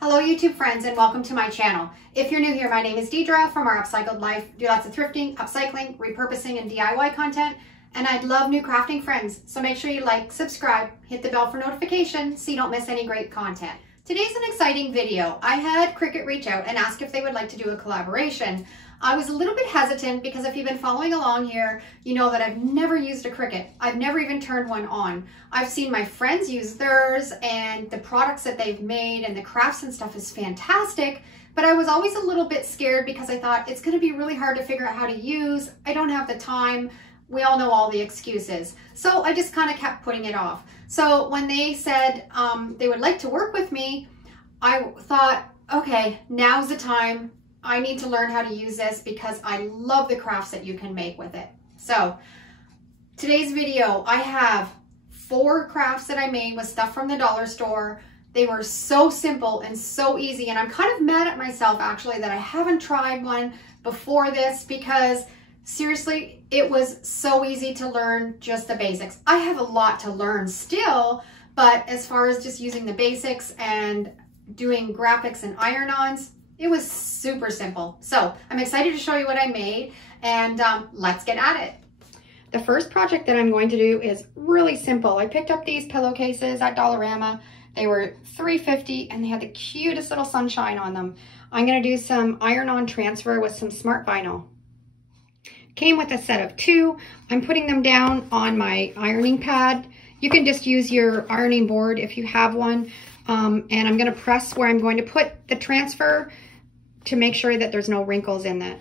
Hello YouTube friends and welcome to my channel. If you're new here, my name is Deidre from our Upcycled life. Do lots of thrifting, upcycling, repurposing, and DIY content. And I'd love new crafting friends. So make sure you like, subscribe, hit the bell for notifications so you don't miss any great content. Today's an exciting video. I had Cricut reach out and ask if they would like to do a collaboration. I was a little bit hesitant because if you've been following along here, you know that I've never used a Cricut. I've never even turned one on. I've seen my friends use theirs and the products that they've made and the crafts and stuff is fantastic, but I was always a little bit scared because I thought it's going to be really hard to figure out how to use. I don't have the time. We all know all the excuses. So I just kind of kept putting it off. So when they said they would like to work with me, I thought, okay, now's the time. I need to learn how to use this because I love the crafts that you can make with it. So today's video, I have 4 crafts that I made with stuff from the dollar store. They were so simple and so easy. And I'm kind of mad at myself actually that I haven't tried one before this because seriously, it was so easy to learn just the basics. I have a lot to learn still, but as far as just using the basics and doing graphics and iron-ons, it was super simple. So I'm excited to show you what I made and let's get at it. The first project that I'm going to do is really simple. I picked up these pillowcases at Dollarama. They were $3.50 and they had the cutest little sunshine on them. I'm going to do some iron-on transfer with some smart vinyl. Came with a set of 2. I'm putting them down on my ironing pad. You can just use your ironing board if you have one. And I'm going to press where I'm going to put the transfer to make sure that there's no wrinkles in it.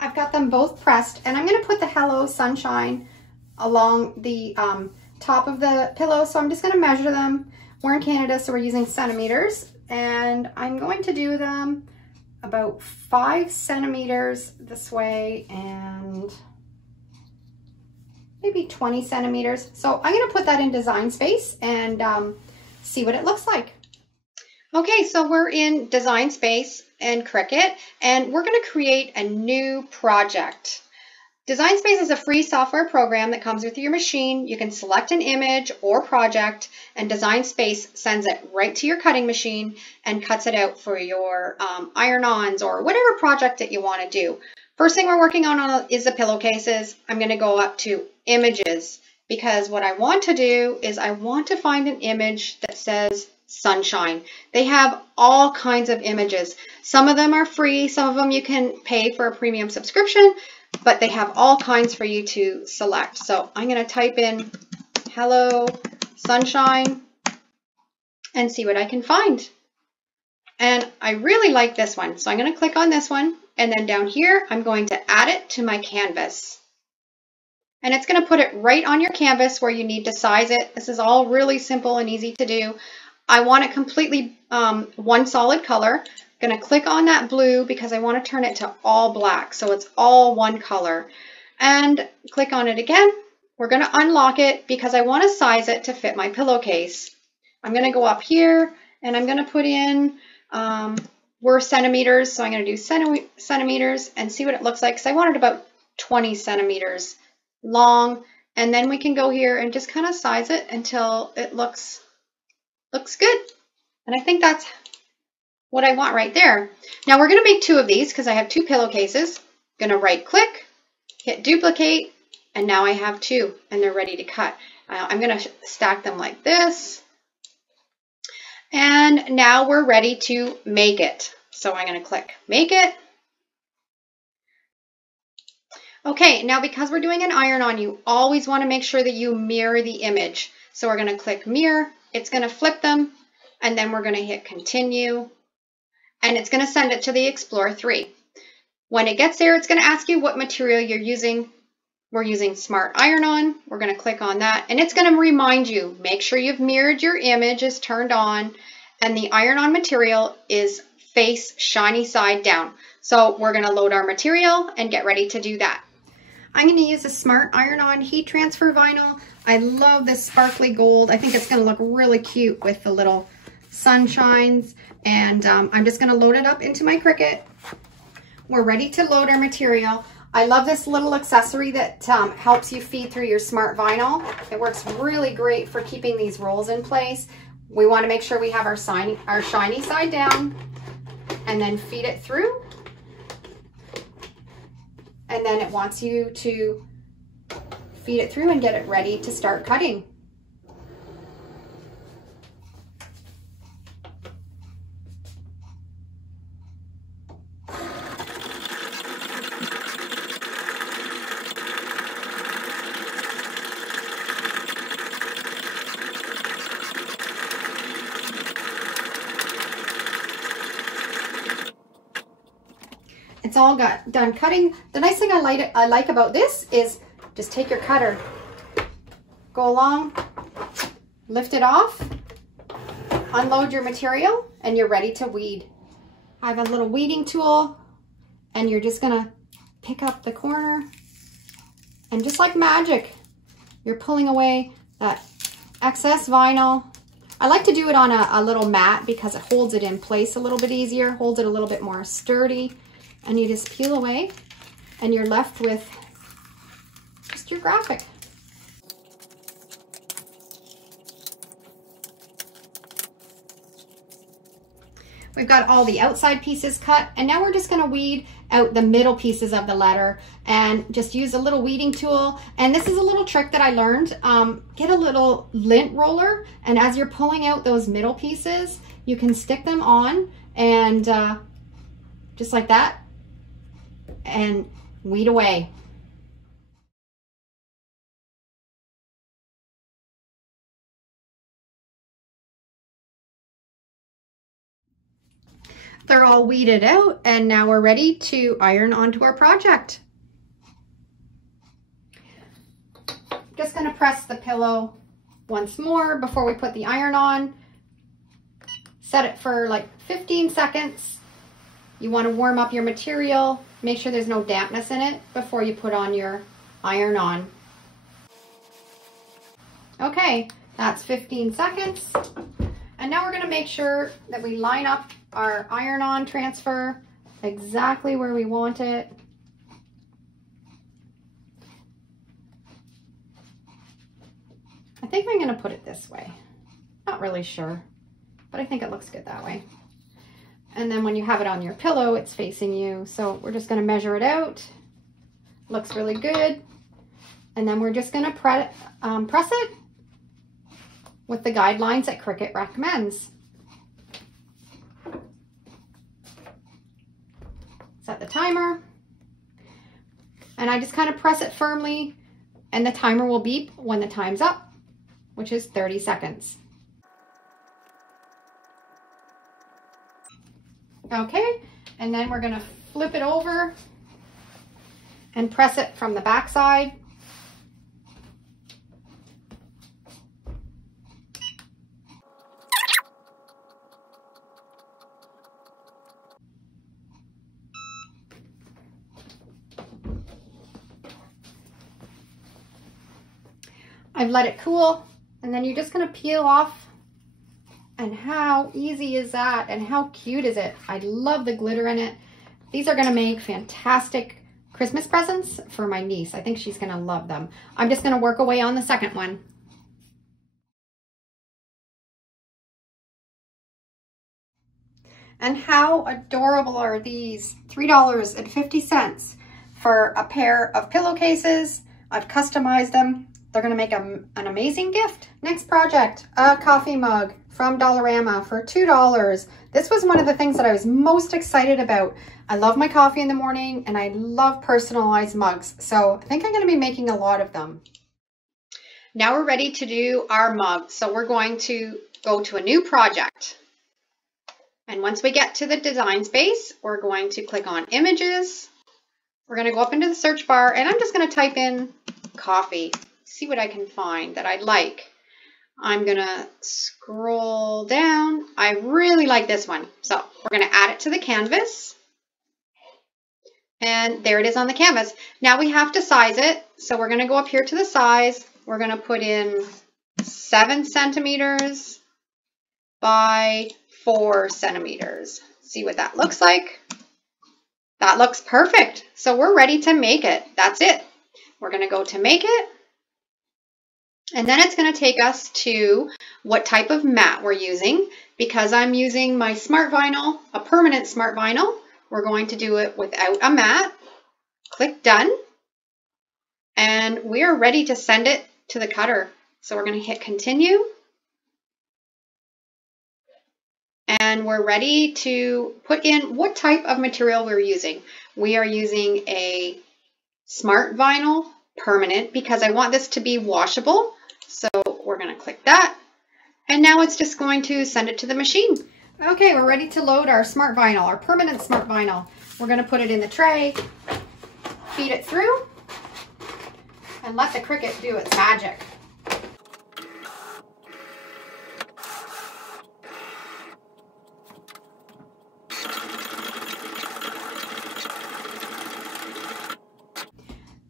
I've got them both pressed and I'm going to put the Hello Sunshine along the top of the pillow. So I'm just going to measure them. We're in Canada, so we're using centimeters, and I'm going to do them about 5 centimeters this way and maybe 20 centimeters. So I'm going to put that in Design Space and see what it looks like. Okay, so we're in Design Space and Cricut, and we're going to create a new project. Design Space is a free software program that comes with your machine. You can select an image or project, and Design Space sends it right to your cutting machine and cuts it out for your iron-ons or whatever project that you want to do. First thing we're working on is the pillowcases. I'm going to go up to Images because what I want to do is I want to find an image that says sunshine. They have all kinds of images. Some of them are free, some of them you can pay for a premium subscription, but they have all kinds for you to select. So I'm going to type in Hello Sunshine and see what I can find. And I really like this one. So I'm going to click on this one, and then down here I'm going to add it to my canvas. And it's going to put it right on your canvas where you need to size it. This is all really simple and easy to do. I want it completely one solid color. I'm going to click on that blue because I want to turn it to all black, so it's all one color. And click on it again. We're going to unlock it because I want to size it to fit my pillowcase. I'm going to go up here and I'm going to put in, we're centimeters, so I'm going to do centimeters and see what it looks like because I want it about 20 centimeters long. And then we can go here and just kind of size it until it looks good. And I think that's what I want right there. Now we're going to make 2 of these because I have 2 pillowcases. I'm going to right click, hit duplicate, and now I have 2 and they're ready to cut. I'm going to stack them like this. And now we're ready to make it. So I'm going to click make it. Okay, now because we're doing an iron-on, you always want to make sure that you mirror the image. So we're going to click mirror. It's going to flip them, and then we're going to hit continue, and it's going to send it to the Explorer 3. When it gets there, it's going to ask you what material you're using. We're using Smart Iron-On. We're going to click on that, and it's going to remind you, make sure you've mirrored your image is turned on, and the iron-on material is face shiny side down. So we're going to load our material and get ready to do that. I'm going to use a Smart Iron-On heat transfer vinyl. I love this sparkly gold. I think it's going to look really cute with the little sunshines. And I'm just going to load it up into my Cricut. We're ready to load our material. I love this little accessory that helps you feed through your smart vinyl. It works really great for keeping these rolls in place. We want to make sure we have our shiny side down and then feed it through. And then it wants you to feed it through and get it ready to start cutting. It's all got done cutting. The nice thing I like about this is just take your cutter, go along, lift it off, unload your material, and you're ready to weed. I have a little weeding tool, and you're just gonna pick up the corner, and just like magic, you're pulling away that excess vinyl. I like to do it on a little mat because it holds it in place a little bit easier, holds it a little bit more sturdy. And you just peel away and you're left with just your graphic. We've got all the outside pieces cut, and now we're just gonna weed out the middle pieces of the letter and just use a little weeding tool. And this is a little trick that I learned. Get a little lint roller, and as you're pulling out those middle pieces, you can stick them on and just like that, and weed away. They're all weeded out, and now we're ready to iron onto our project. Just gonna press the pillow once more before we put the iron on. Set it for like 15 seconds. You want to warm up your material. Make sure there's no dampness in it before you put on your iron on. Okay, that's 15 seconds. And now we're going to make sure that we line up our iron-on transfer exactly where we want it. I think I'm going to put it this way. Not really sure, but I think it looks good that way. And then when you have it on your pillow, it's facing you. So we're just going to measure it out. Looks really good. And then we're just going to press it with the guidelines that Cricut recommends. Set the timer. And I just kind of press it firmly, and the timer will beep when the time's up, which is 30 seconds. Okay, and then we're gonna flip it over and press it from the back side. I've let it cool, and then you're just gonna peel off. And how easy is that? And how cute is it? I love the glitter in it. These are gonna make fantastic Christmas presents for my niece. I think she's gonna love them. I'm just gonna work away on the second one. And how adorable are these? $3.50 for a pair of pillowcases. I've customized them. They're gonna make an amazing gift. Next project, a coffee mug from Dollarama for $2. This was one of the things that I was most excited about. I love my coffee in the morning, and I love personalized mugs. So I think I'm gonna be making a lot of them. Now we're ready to do our mug. So we're going to go to a new project. And once we get to the design space, we're going to click on images. We're gonna go up into the search bar, and I'm just gonna type in coffee. See what I can find that I like. I'm gonna scroll down. I really like this one. So we're gonna add it to the canvas. And there it is on the canvas. Now we have to size it. So we're gonna go up here to the size. We're gonna put in 7 centimeters by 4 centimeters. See what that looks like. That looks perfect. So we're ready to make it. That's it. We're going to go to make it. And then it's going to take us to what type of mat we're using. Because I'm using my smart vinyl, a permanent smart vinyl, we're going to do it without a mat. Click done. And we are ready to send it to the cutter. So we're going to hit continue. And we're ready to put in what type of material we're using. We are using a smart vinyl permanent because I want this to be washable. So we're going to click that. And now it's just going to send it to the machine. Okay, we're ready to load our smart vinyl, our permanent smart vinyl. We're going to put it in the tray, feed it through, and let the Cricut do its magic.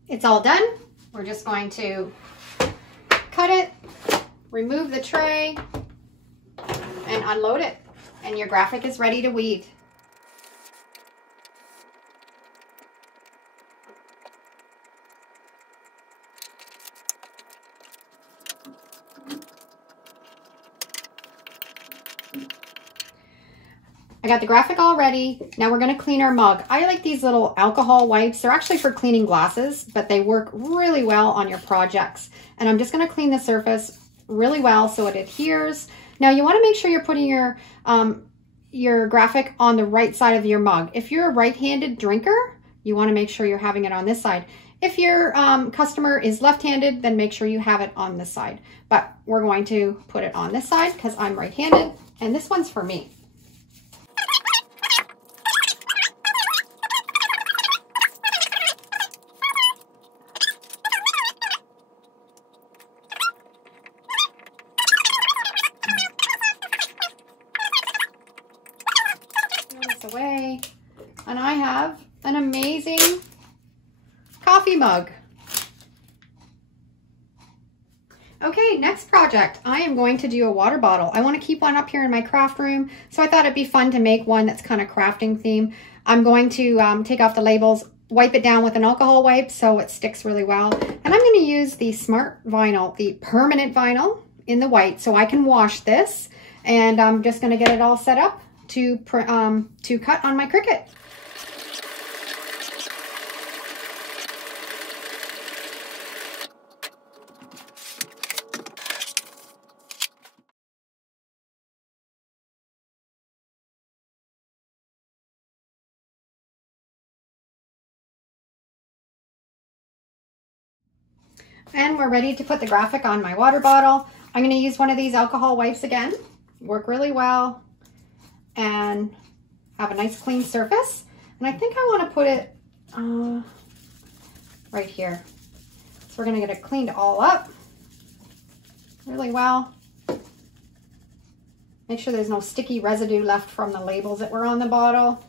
It's all done. We're just going to cut it, remove the tray, and unload it. And your graphic is ready to weave. I got the graphic all ready. Now we're going to clean our mug. I like these little alcohol wipes. They're actually for cleaning glasses, but they work really well on your projects. And I'm just going to clean the surface really well so it adheres. Now you want to make sure you're putting your graphic on the right side of your mug. If you're a right-handed drinker, you want to make sure you're having it on this side. If your customer is left-handed, then make sure you have it on this side. But we're going to put it on this side because I'm right-handed, and this one's for me. Away, and I have an amazing coffee mug. Okay, next project. I am going to do a water bottle. I want to keep one up here in my craft room, so I thought it'd be fun to make one that's kind of crafting theme. I'm going to take off the labels, wipe it down with an alcohol wipe so it sticks really well, and I'm going to use the smart vinyl, the permanent vinyl in the white, so I can wash this, and I'm just going to get it all set up to cut on my Cricut. And we're ready to put the graphic on my water bottle. I'm going to use one of these alcohol wipes again. Work really well and have a nice clean surface. And I think I want to put it right here. So we're going to get it cleaned all up really well. Make sure there's no sticky residue left from the labels that were on the bottle.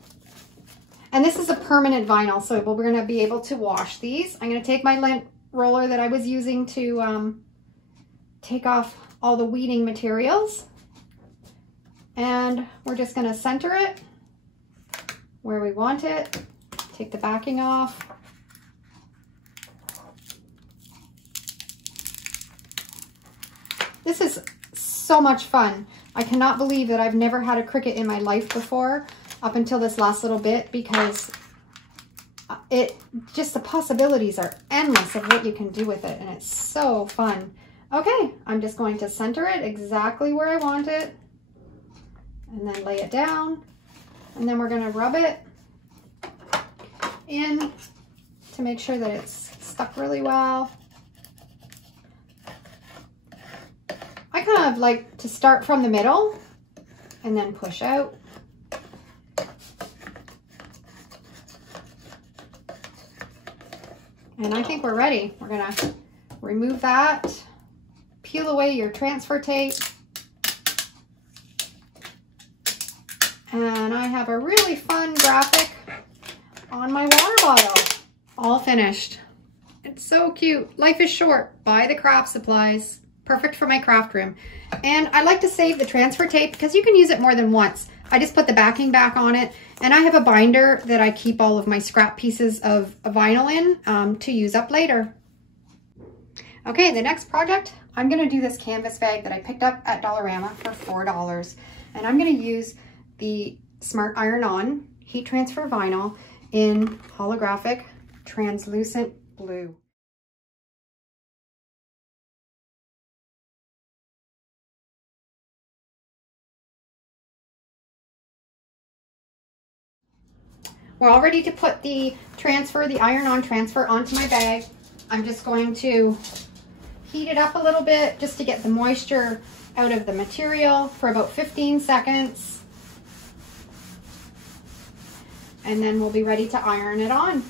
And this is a permanent vinyl, so we're going to be able to wash these. I'm going to take my lint roller that I was using to take off all the weeding materials. And we're just going to center it where we want it. Take the backing off. This is so much fun. I cannot believe that I've never had a Cricut in my life before up until this last little bit, because just the possibilities are endless of what you can do with it, and it's so fun. Okay, I'm just going to center it exactly where I want it, and then lay it down, and then we're going to rub it in to make sure that it's stuck really well. I kind of like to start from the middle and then push out. And I think we're ready. We're gonna remove that, peel away your transfer tape, and I have a really fun graphic on my water bottle, all finished. It's so cute. Life is short. Buy the craft supplies. Perfect for my craft room. And I like to save the transfer tape because you can use it more than once. I just put the backing back on it, And I have a binder that I keep all of my scrap pieces of vinyl in to use up later. Okay, the next project, I'm gonna do this canvas bag that I picked up at Dollarama for $4. And I'm gonna use the Smart Iron-On heat transfer vinyl in holographic translucent blue. We're all ready to put the iron-on transfer onto my bag. I'm just going to heat it up a little bit just to get the moisture out of the material for about 15 seconds. And then we'll be ready to iron it on.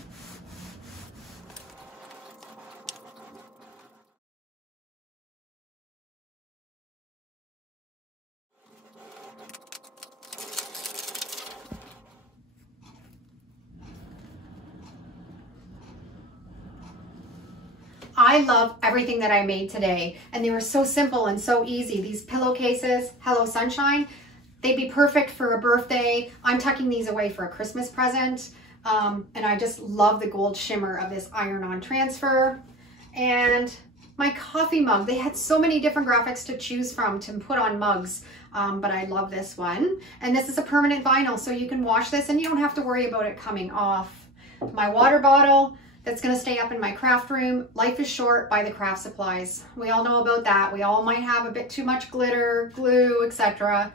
I love everything that I made today, and they were so simple and so easy. These pillowcases, Hello Sunshine, they'd be perfect for a birthday. I'm tucking these away for a Christmas present, and I just love the gold shimmer of this iron-on transfer. And my coffee mug, they had so many different graphics to choose from to put on mugs, but I love this one. And this is a permanent vinyl, so you can wash this and you don't have to worry about it coming off. My water bottle, that's going to stay up in my craft room. Life is short, buy the craft supplies. We all know about that. We all might have a bit too much glitter, glue, etc.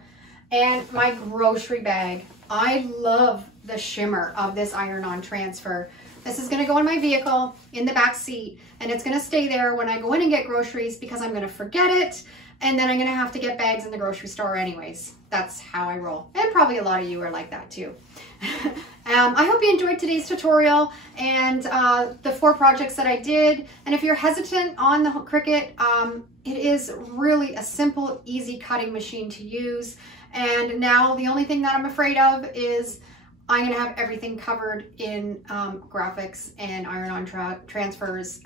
And my grocery bag. I love the shimmer of this iron-on transfer. This is going to go in my vehicle in the back seat, and it's going to stay there when I go in and get groceries because I'm going to forget it, and then I'm going to have to get bags in the grocery store anyways. That's how I roll. And probably a lot of you are like that too. I hope you enjoyed today's tutorial and the 4 projects that I did. And if you're hesitant on the Cricut, it is really a simple, easy cutting machine to use. And now the only thing that I'm afraid of is I'm gonna have everything covered in graphics and iron-on transfers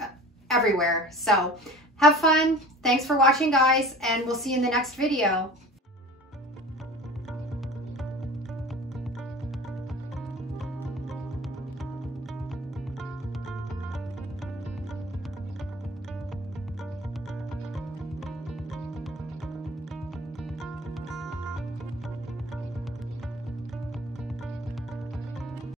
everywhere. So have fun. Thanks for watching, guys, and we'll see you in the next video.